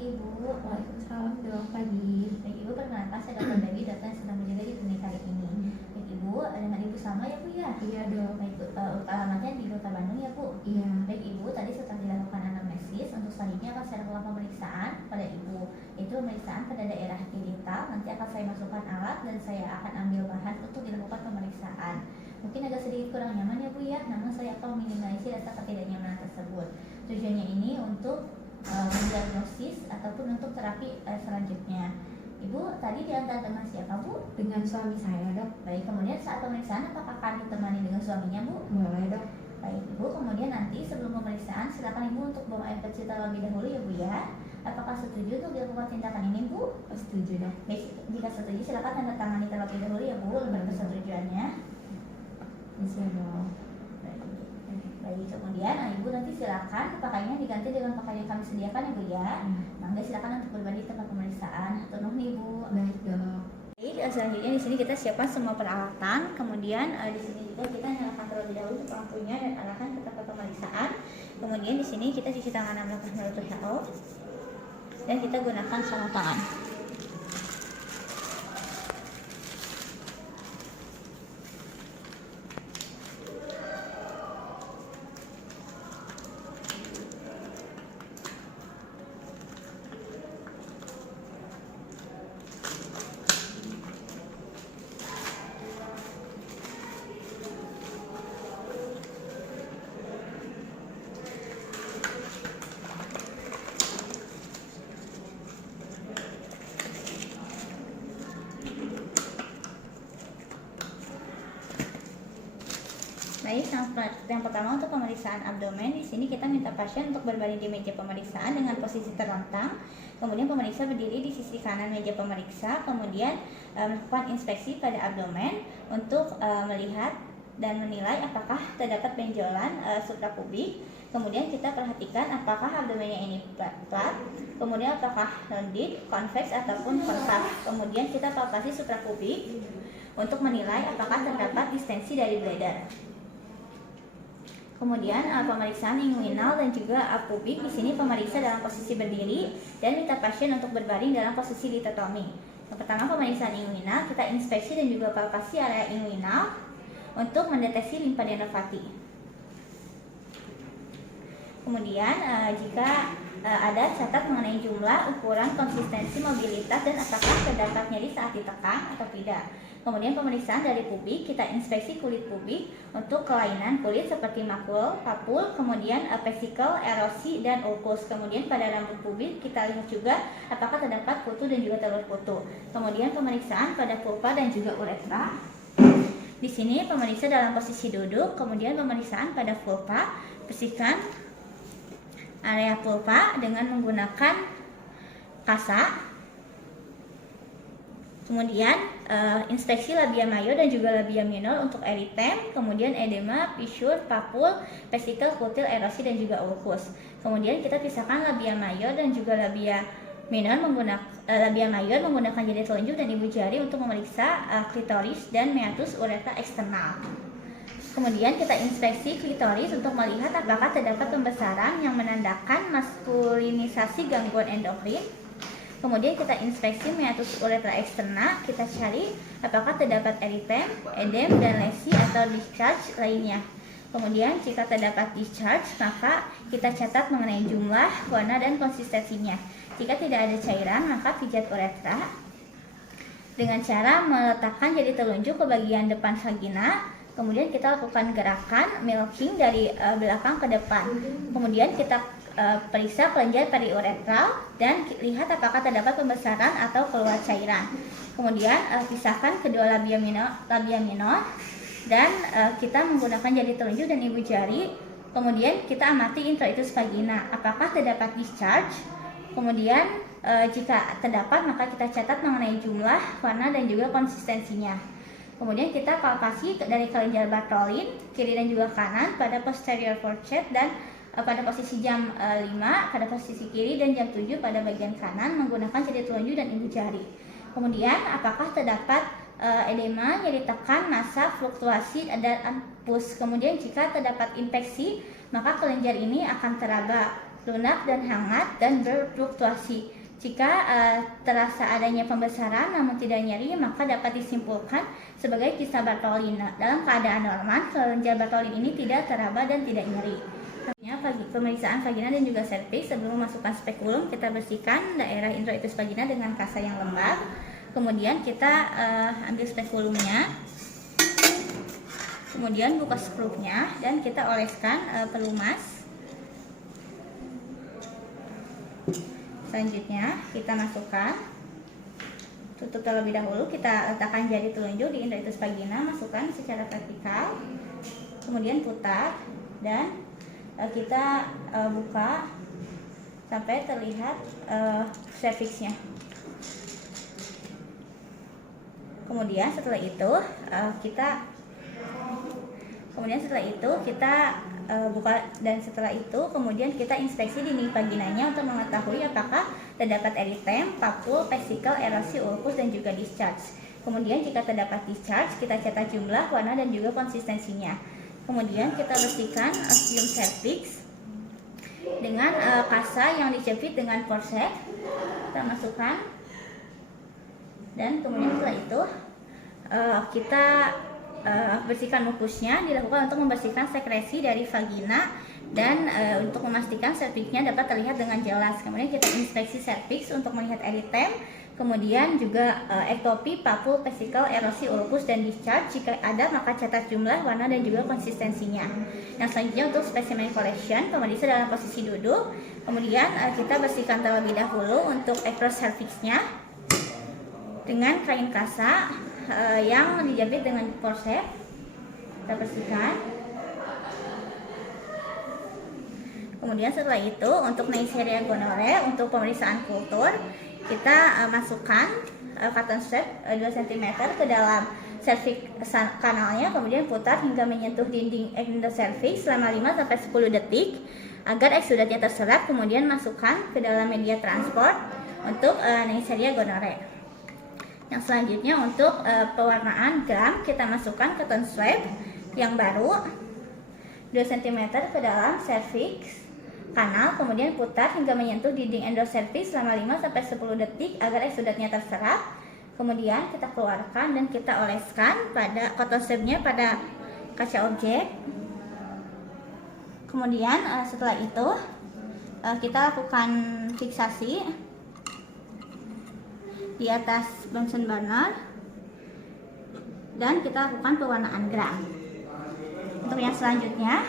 Ibu. Waalaikumsalam dok, pagi. Baik Ibu, perkenalkan saya Dr. Dewi, dokter yang sedang menjaga di klinik kali ini. Baik Ibu, dengan Ibu sama ya Bu ya? Iya dok. Baik, alamatnya di Kota Bandung ya Bu? Iya. Baik Ibu, tadi setelah dilakukan anamnesis, untuk selanjutnya akan saya lakukan pemeriksaan pada Ibu. Itu pemeriksaan pada daerah genital, nanti akan saya masukkan alat dan saya akan ambil bahan untuk dilakukan pemeriksaan. Mungkin agak sedikit kurang nyaman ya Bu ya, namun saya akan meminimalisir rasa ketidaknyamanan tersebut. Tujuannya ini untuk mendiagnosis ataupun untuk terapi selanjutnya. Ibu tadi diantar dengan siapa Bu? Dengan suami saya dok. Baik, kemudian saat pemeriksaan apakah akan ditemani dengan suaminya Bu? Boleh dok. Baik Ibu, kemudian nanti sebelum pemeriksaan silakan Ibu untuk buang air kecil terlebih dahulu ya Bu ya. Apakah setuju untuk dilakukan tindakan ini Bu? Setuju dok. Baik, jika setuju silakan tanda tangani terlebih dahulu ya Bu, lembar persetujuannya. Bisa dok. Baik, kemudian Ibu nanti silakan pakaiannya diganti dengan pakaian yang kami sediakan ya Bu ya. Mangga silakan untuk berbagi tempat pemeriksaan. Turun nih Bu. Baik dok. Baik, selanjutnya di sini kita siapkan semua peralatan. Kemudian di sini juga kita nyalakan terlebih dahulu untuk lampunya dan arahkan ke tempat pemeriksaan. Kemudian di sini kita cuci tangan 6 langkah menurut WHO dan kita gunakan sarung tangan. Baik, yang pertama untuk pemeriksaan abdomen, di sini kita minta pasien untuk berbaring di meja pemeriksaan dengan posisi terlentang. Kemudian pemeriksa berdiri di sisi kanan meja pemeriksa, kemudian melakukan inspeksi pada abdomen untuk melihat dan menilai apakah terdapat benjolan suprapubik. Kemudian kita perhatikan apakah abdomennya ini flat, kemudian apakah rounded, convex ataupun konkav. Kemudian kita palpasi suprapubik untuk menilai apakah terdapat distensi dari bladder. Kemudian pemeriksaan inguinal dan juga apubik, di sini pemeriksa dalam posisi berdiri dan minta pasien untuk berbaring dalam posisi litotomi. Yang pertama pemeriksaan inguinal, kita inspeksi dan juga palpasi area inguinal untuk mendeteksi lymphadenopathy. Kemudian jika ada catat mengenai jumlah, ukuran, konsistensi, mobilitas dan apakah terdapat nyeri saat ditekan atau tidak. Kemudian pemeriksaan dari pubik, kita inspeksi kulit pubik untuk kelainan kulit seperti makul, papul, kemudian vesikel, erosi, dan ulkus. Kemudian pada rambut pubik kita lihat juga apakah terdapat kutu dan juga telur kutu. Kemudian pemeriksaan pada vulva dan juga uretra. Di sini pemeriksa dalam posisi duduk, kemudian pemeriksaan pada vulva, bersihkan area vulva dengan menggunakan kasa. Kemudian inspeksi labia major dan juga labia minor untuk eritem, kemudian edema, fissure, papul, vesikel, kutil, erosi dan juga ulkus. Kemudian kita pisahkan labia major dan juga labia minor menggunakan jari telunjuk dan ibu jari untuk memeriksa klitoris dan meatus uretra eksternal. Kemudian kita inspeksi klitoris untuk melihat apakah terdapat pembesaran yang menandakan maskulinisasi gangguan endokrin. Kemudian kita inspeksi meatus uretra eksterna, kita cari apakah terdapat eritem, edem, dan lesi atau discharge lainnya. Kemudian jika terdapat discharge, maka kita catat mengenai jumlah, warna, dan konsistensinya. Jika tidak ada cairan, maka pijat uretra dengan cara meletakkan jari telunjuk ke bagian depan vagina. Kemudian kita lakukan gerakan milking dari belakang ke depan. Kemudian kita periksa kelenjar periuretral dan lihat apakah terdapat pembesaran atau keluar cairan. Kemudian pisahkan kedua labia minor dan kita menggunakan jari telunjuk dan ibu jari. Kemudian kita amati introitus vagina, apakah terdapat discharge. Kemudian jika terdapat maka kita catat mengenai jumlah, warna, dan juga konsistensinya. Kemudian kita palpasi dari kelenjar Bartholin kiri dan juga kanan pada posterior forehead dan pada posisi jam 5 pada posisi kiri dan jam 7 pada bagian kanan menggunakan jari telunjuk dan ibu jari. Kemudian apakah terdapat edema, nyeri tekan, massa, fluktuasi, dan pus. Kemudian jika terdapat infeksi maka kelenjar ini akan teraba lunak dan hangat dan berfluktuasi. Jika terasa adanya pembesaran namun tidak nyeri, maka dapat disimpulkan sebagai kista Bartholin. Dalam keadaan normal, kelenjar Bartholin ini tidak teraba dan tidak nyeri. Pemeriksaan vagina dan juga serviks. Sebelum memasukkan spekulum, kita bersihkan daerah introitus vagina dengan kasa yang lembab. Kemudian kita ambil spekulumnya, kemudian buka skrupnya dan kita oleskan pelumas. Selanjutnya kita masukkan, tutup terlebih dahulu, kita letakkan jari telunjuk di introitus vagina, masukkan secara vertikal, kemudian putar dan kita buka sampai terlihat serviksnya. Kemudian setelah itu kita buka, dan setelah itu kemudian kita inspeksi dinding vaginanya untuk mengetahui apakah terdapat eritem, papul, vesikel, erosi, ulkus, dan juga discharge. Kemudian jika terdapat discharge, kita catat jumlah, warna, dan juga konsistensinya. Kemudian kita bersihkan ostium cervix dengan kasa yang dijepit dengan forceps. Kita masukkan, dan kemudian setelah itu kita bersihkan mukusnya. Dilakukan untuk membersihkan sekresi dari vagina dan untuk memastikan serviksnya dapat terlihat dengan jelas. Kemudian kita inspeksi serviks untuk melihat eritem, kemudian juga ektopi, papul, vesikel, erosi, ulkus, dan discharge. Jika ada, maka catat jumlah, warna, dan juga konsistensinya. Yang selanjutnya untuk specimen collection, pemeriksa dalam posisi duduk. Kemudian kita bersihkan terlebih dahulu untuk ekroserviksnya dengan kain kasa yang dijepit dengan forceps. Kita bersihkan. Kemudian setelah itu untuk Neisseria gonorrhoeae, untuk pemeriksaan kultur, kita masukkan cotton swab 2 cm ke dalam cervix kanalnya, kemudian putar hingga menyentuh dinding endocervix selama 5-10 detik agar eksudatnya terserap. Kemudian masukkan ke dalam media transport untuk Neisseria gonorrhoeae. Yang selanjutnya untuk pewarnaan gram, kita masukkan cotton swab yang baru 2 cm ke dalam cervix kanal, kemudian putar hingga menyentuh dinding endocervix selama 5-10 detik agar eksudatnya terserap. Kemudian kita keluarkan dan kita oleskan pada cotton swabnya pada kaca objek. Kemudian setelah itu kita lakukan fiksasi di atas Bunsen burner dan kita lakukan pewarnaan gram. Untuk yang selanjutnya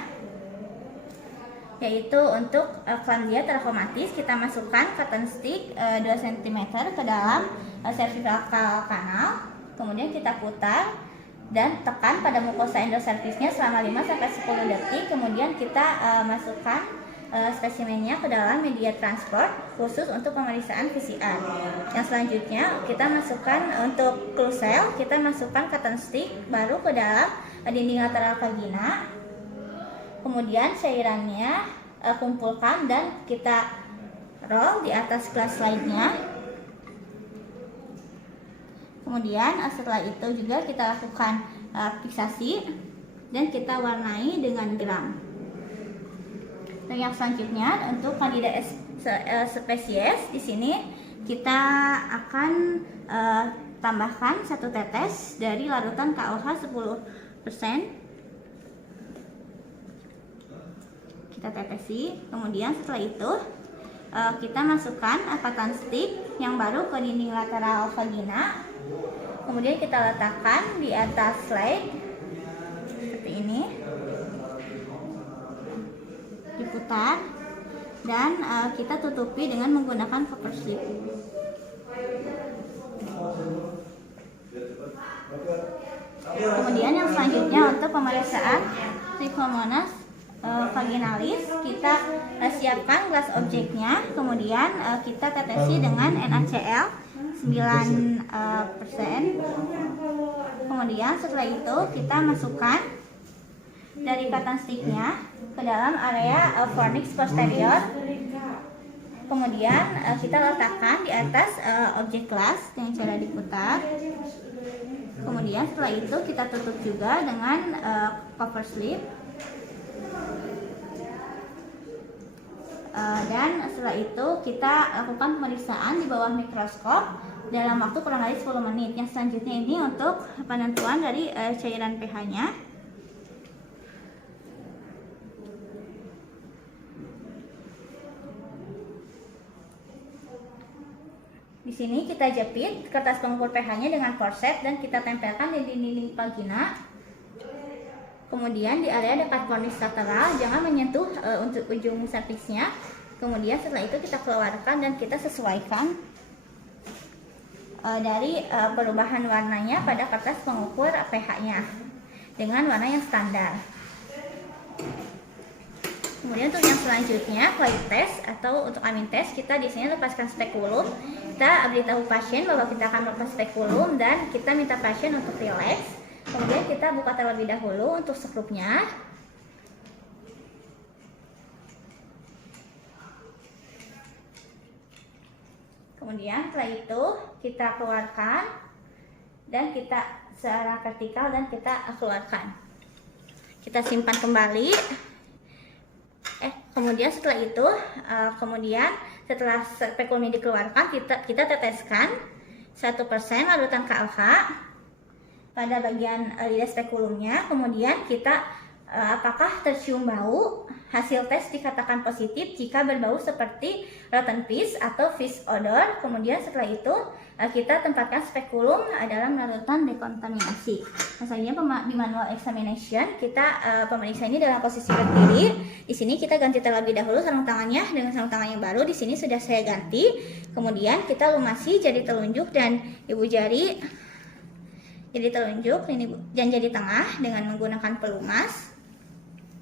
yaitu untuk chlamydia trachomatis, kita masukkan cotton stick 2 cm ke dalam cervical kanal, kemudian kita putar dan tekan pada mukosa endocervixnya selama 5-10 detik. Kemudian kita masukkan spesimennya ke dalam media transport khusus untuk pemeriksaan PCR. Yang selanjutnya kita masukkan untuk Klucel, kita masukkan cotton stick baru ke dalam dinding lateral vagina. Kemudian cairannya kumpulkan dan kita roll di atas gelas lainnya. Kemudian setelah itu juga kita lakukan fiksasi dan kita warnai dengan gram. Dan yang selanjutnya untuk Candida species, di sini kita akan tambahkan 1 tetes dari larutan KOH 10%. Kita tetesi. Kemudian setelah itu kita masukkan cotton stick yang baru ke dinding lateral vagina. Kemudian kita letakkan di atas slide seperti ini, diputar dan kita tutupi dengan menggunakan cover slip. Kemudian yang selanjutnya untuk pemeriksaan Trichomonas vaginalis, kita siapkan gelas objeknya, kemudian kita tetesi dengan NaCl 9%. Kemudian setelah itu kita masukkan dari cotton sticknya ke dalam area fornix posterior. Kemudian kita letakkan di atas objek gelas dengan cara diputar. Kemudian setelah itu kita tutup juga dengan cover slip. Dan setelah itu kita lakukan pemeriksaan di bawah mikroskop dalam waktu kurang dari 10 menit. Yang selanjutnya ini untuk penentuan dari cairan pH-nya. Di sini kita jepit kertas pengukur pH-nya dengan korset dan kita tempelkan di dinding vagina. Kemudian di area dekat kornis lateral jangan menyentuh untuk ujung serviksnya. Kemudian setelah itu kita keluarkan dan kita sesuaikan dari perubahan warnanya pada kertas pengukur pH-nya dengan warna yang standar. Kemudian untuk yang selanjutnya, flight test atau untuk amin test, kita di sini lepaskan spekulum. Kita beritahu pasien bahwa kita akan melepas spekulum dan kita minta pasien untuk relax. Kemudian kita buka terlebih dahulu untuk skrupnya. Kemudian setelah itu kita keluarkan dan kita secara vertikal dan kita keluarkan. Kita simpan kembali. Kemudian setelah itu, setelah spekulum ini dikeluarkan, kita teteskan 1% larutan KLH pada bagian lidah spekulumnya. Kemudian kita apakah tercium bau. Hasil tes dikatakan positif jika berbau seperti rotten fish atau fish odor. Kemudian setelah itu kita tempatkan spekulum dalam larutan dekontaminasi. Nah, selanjutnya di manual examination kita pemeriksa ini dalam posisi berdiri. Di sini kita ganti terlebih dahulu sarung tangannya dengan sarung tangan yang baru. Di sini sudah saya ganti. Kemudian kita lumasi jari telunjuk dan ibu jari. Jari telunjuk ini dan jari tengah dengan menggunakan pelumas.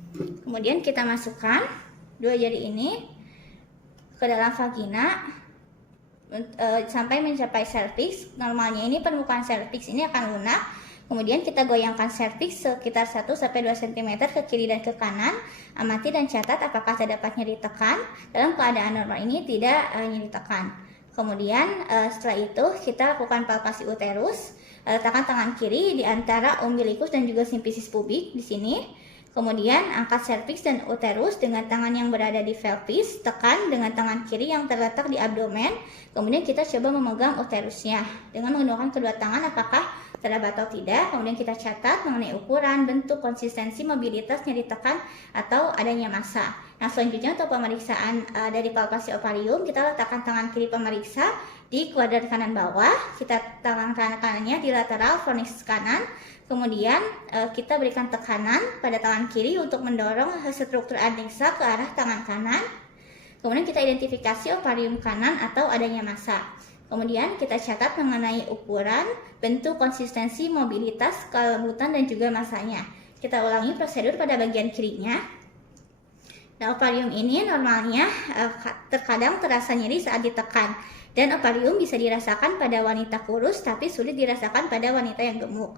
Kemudian kita masukkan dua jari ini ke dalam vagina sampai mencapai serviks. Normalnya ini permukaan serviks ini akan lunak. Kemudian kita goyangkan serviks sekitar 1-2 cm ke kiri dan ke kanan. Amati dan catat apakah terdapat nyeri tekan. Dalam keadaan normal ini tidak nyeri tekan. Kemudian setelah itu kita lakukan palpasi uterus. Letakkan tangan kiri di antara umbilikus dan juga simfisis pubik di sini. Kemudian angkat serviks dan uterus dengan tangan yang berada di pelvis, tekan dengan tangan kiri yang terletak di abdomen. Kemudian kita coba memegang uterusnya dengan menggunakan kedua tangan apakah terdapat atau tidak. Kemudian kita catat mengenai ukuran, bentuk, konsistensi, mobilitas, nyeri tekan atau adanya massa. Nah, selanjutnya untuk pemeriksaan dari palpasi ovarium, kita letakkan tangan kiri pemeriksa di kuadran kanan bawah. Kita tangan kanannya di lateral fornix kanan. Kemudian kita berikan tekanan pada tangan kiri untuk mendorong struktur adnexa ke arah tangan kanan. Kemudian kita identifikasi ovarium kanan atau adanya massa. Kemudian kita catat mengenai ukuran, bentuk, konsistensi, mobilitas, kelembutan dan juga massanya. Kita ulangi prosedur pada bagian kirinya. Nah, ovarium ini normalnya terkadang terasa nyeri saat ditekan. Dan ovarium bisa dirasakan pada wanita kurus tapi sulit dirasakan pada wanita yang gemuk.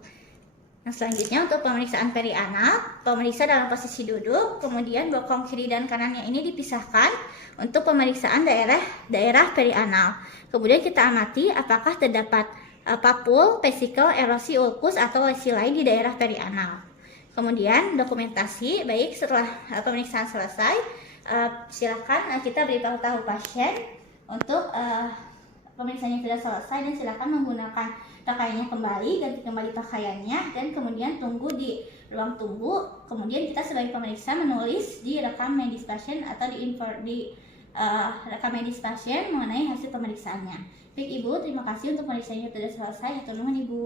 Nah, selanjutnya untuk pemeriksaan perianal, pemeriksa dalam posisi duduk, kemudian bokong kiri dan kanannya ini dipisahkan untuk pemeriksaan daerah perianal. Kemudian kita amati apakah terdapat papul, vesikel, erosi ulkus atau lesi lain di daerah perianal. Kemudian dokumentasi, baik setelah pemeriksaan selesai, silakan kita beritahu pasien untuk pemeriksaannya sudah selesai dan silakan menggunakan pakaiannya kembali, ganti kembali pakaiannya dan kemudian tunggu di ruang tunggu. Kemudian kita sebagai pemeriksa menulis di rekam medis pasien atau di rekam medis pasien mengenai hasil pemeriksaannya. Baik Ibu, terima kasih untuk pemeriksaannya sudah selesai. Hatur nuhun Ibu.